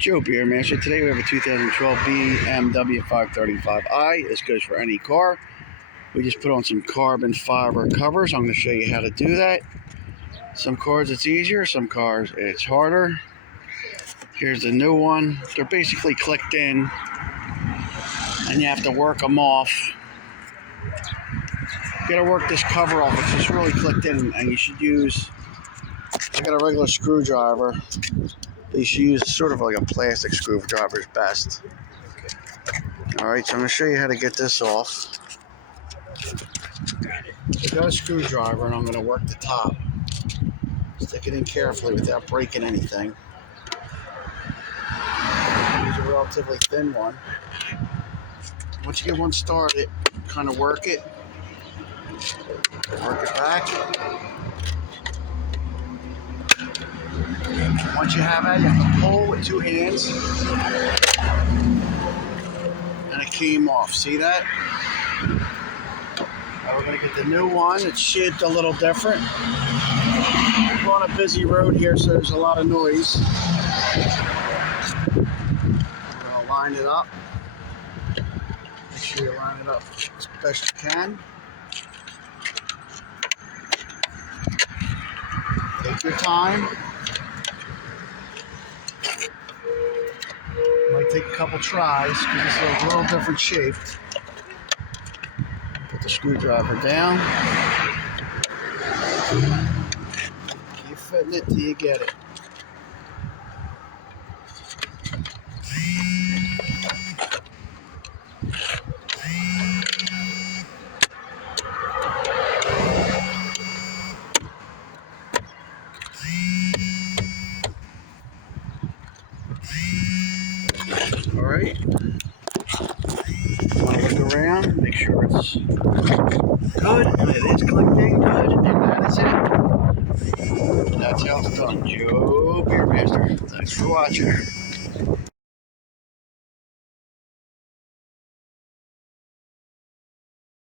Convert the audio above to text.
Joe Beer Master. Today we have a 2012 BMW 535i. This goes for any car. We just put on some carbon fiber covers. I'm going to show you how to do that. Some cars it's easier, some cars it's harder. Here's the new one. They're basically clicked in and you have to work them off. You got to work this cover off. It's just really clicked in, and you should use, I got a regular screwdriver. You should use sort of like a plastic screwdriver is best. Alright, so I'm going to show you how to get this off. I got a screwdriver and I'm going to work the top. Stick it in carefully without breaking anything. Use a relatively thin one. Once you get one started, kind of work it. Work it back. Once you have that, you have to pull with two hands. And it came off. See that? Now we're going to get the new one. It's shaped a little different. We're on a busy road here, so there's a lot of noise. We're going to line it up. Make sure you line it up as best you can. Take your time. Might take a couple tries because this is a little different shaped. Put the screwdriver down. Keep fitting it till you get it. Alright, want to look around, make sure it's good, and it is clicked in good, and that is it. That's how it's done. Joe Beer Master. Thanks for watching.